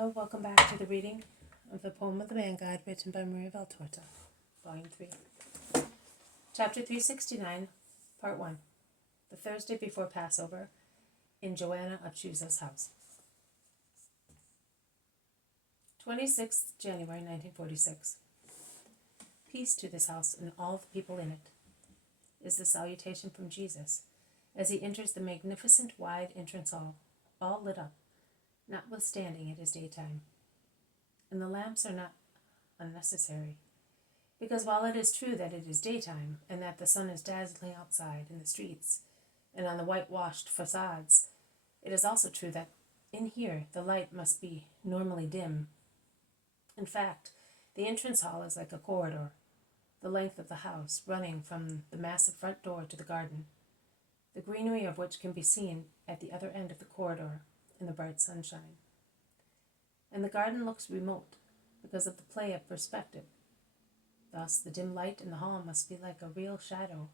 Welcome back to the reading of the Poem of the Man God, written by Maria Valtorta, Volume 3. Chapter 369, Part 1. The Thursday before Passover, in Johanna of Chuza's house. 26th January 1946. Peace to this house and all the people in it, is the salutation from Jesus, as he enters the magnificent wide entrance hall, all lit up, notwithstanding it is daytime. And the lamps are not unnecessary, because while it is true that it is daytime, and that the sun is dazzling outside in the streets and on the whitewashed facades, it is also true that in here the light must be normally dim. In fact, the entrance hall is like a corridor, the length of the house, running from the massive front door to the garden, the greenery of which can be seen at the other end of the corridor in the bright sunshine. And the garden looks remote because of the play of perspective. Thus, the dim light in the hall must be like a real shadow,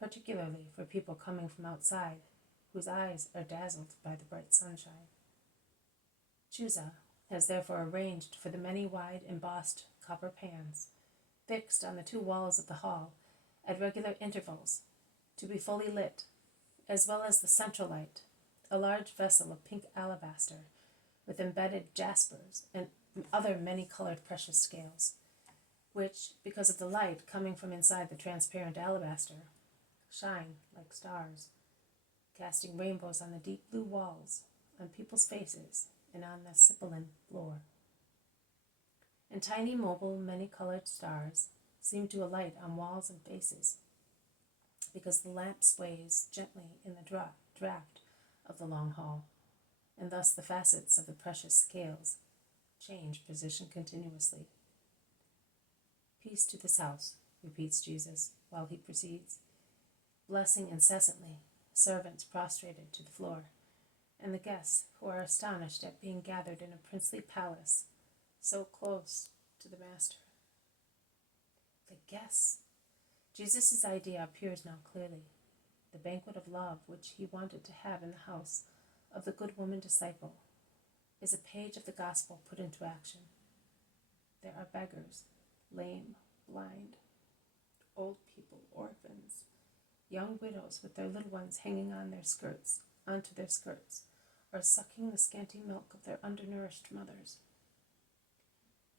particularly for people coming from outside, whose eyes are dazzled by the bright sunshine. Chuza has therefore arranged for the many wide embossed copper pans, fixed on the two walls of the hall at regular intervals, to be fully lit, as well as the central light, a large vessel of pink alabaster with embedded jaspers and other many-colored precious scales, which, because of the light coming from inside the transparent alabaster, shine like stars, casting rainbows on the deep blue walls, on people's faces, and on the sippaline floor. And tiny mobile many-colored stars seem to alight on walls and faces, because the lamp sways gently in the draft of the long hall, and thus the facets of the precious scales change position continuously. Peace to this house, repeats Jesus, while he proceeds, blessing incessantly servants prostrated to the floor, and the guests who are astonished at being gathered in a princely palace so close to the Master. The guests! Jesus' idea appears now clearly. The banquet of love which he wanted to have in the house of the good woman disciple is a page of the gospel put into action. There are beggars, lame, blind, old people, orphans, young widows with their little ones hanging onto their skirts, or sucking the scanty milk of their undernourished mothers.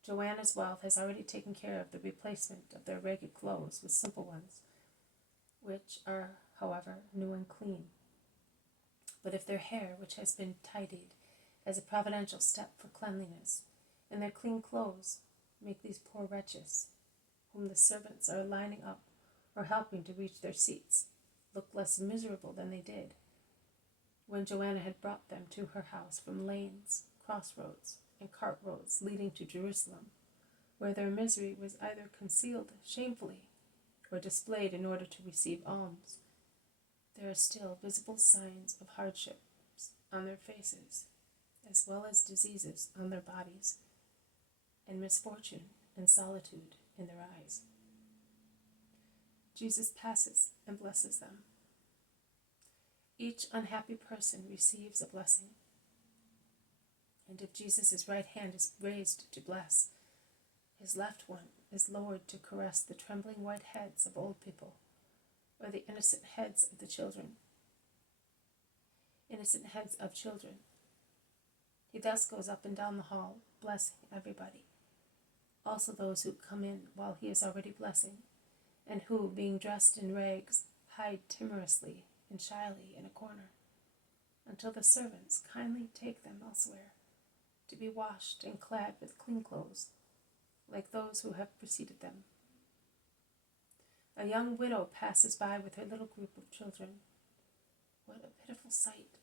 Johanna's wealth has already taken care of the replacement of their ragged clothes with simple ones, which are, however, new and clean. But if their hair, which has been tidied as a providential step for cleanliness, and their clean clothes make these poor wretches, whom the servants are lining up or helping to reach their seats, look less miserable than they did when Johanna had brought them to her house from lanes, crossroads, and cart roads leading to Jerusalem, where their misery was either concealed shamefully or displayed in order to receive alms. There are still visible signs of hardships on their faces, as well as diseases on their bodies, and misfortune and solitude in their eyes. Jesus passes and blesses them. Each unhappy person receives a blessing. And if Jesus' right hand is raised to bless, his left one is lowered to caress the trembling white heads of old people, or the innocent heads of children. He thus goes up and down the hall, blessing everybody, also those who come in while he is already blessing, and who, being dressed in rags, hide timorously and shyly in a corner, until the servants kindly take them elsewhere, to be washed and clad with clean clothes, like those who have preceded them. A young widow passes by with her little group of children. What a pitiful sight!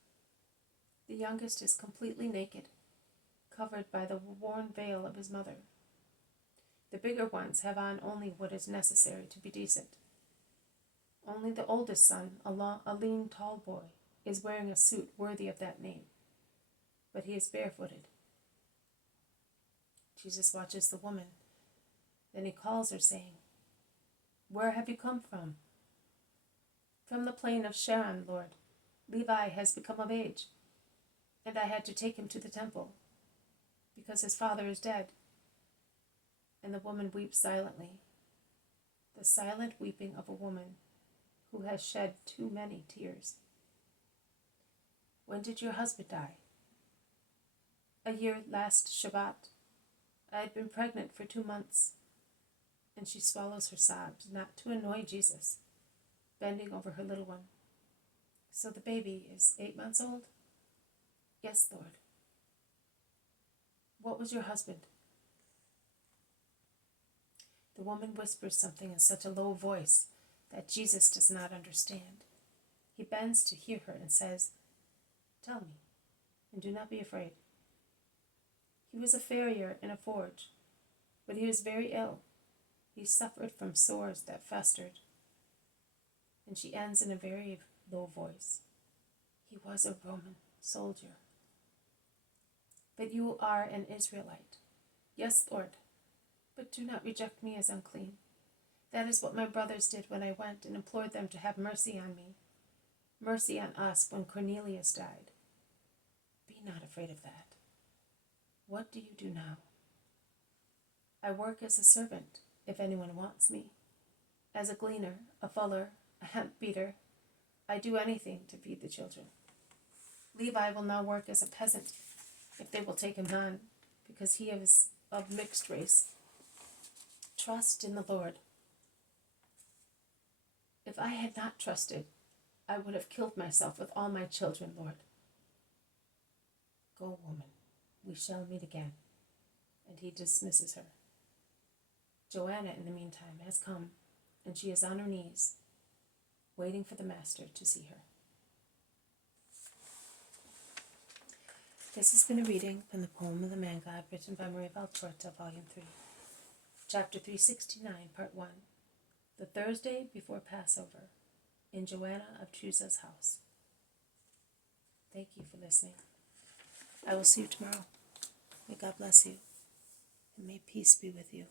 The youngest is completely naked, covered by the worn veil of his mother. The bigger ones have on only what is necessary to be decent. Only the oldest son, a lean, tall boy, is wearing a suit worthy of that name, but he is barefooted. Jesus watches the woman. Then he calls her, saying, "Where have you come from?" "From the plain of Sharon, Lord. Levi has become of age, and I had to take him to the temple. because his father is dead." And the woman weeps silently, the silent weeping of a woman who has shed too many tears. "When did your husband die?" "A year last Shabbat. I had been pregnant for 2 months." And she swallows her sobs, not to annoy Jesus, bending over her little one. "So the baby is 8 months old?" "Yes, Lord." "What was your husband?" The woman whispers something in such a low voice that Jesus does not understand. He bends to hear her and says, "Tell me, and do not be afraid." "He was a farrier in a forge, but he was very ill. He suffered from sores that festered." And she ends in a very low voice, "He was a Roman soldier." "But you are an Israelite." "Yes, Lord, but do not reject me as unclean. That is what my brothers did when I went and implored them to have mercy on me, mercy on us when Cornelius died. Be not afraid of that. What do you do now?" "I work as a servant, if anyone wants me. As a gleaner, a fuller, a hemp beater. I do anything to feed the children. Levi will now work as a peasant, if they will take him on, because he is of mixed race. Trust in the Lord." "If I had not trusted, I would have killed myself with all my children, Lord." "Go, woman, we shall meet again." And he dismisses her. Johanna, in the meantime, has come, and she is on her knees, waiting for the Master to see her. This has been a reading from the poem of the Man God, written by Maria Valtorta, Volume 3. Chapter 369, Part 1. The Thursday before Passover, in Johanna of Chuza's house. Thank you for listening. I will see you tomorrow. May God bless you, and may peace be with you.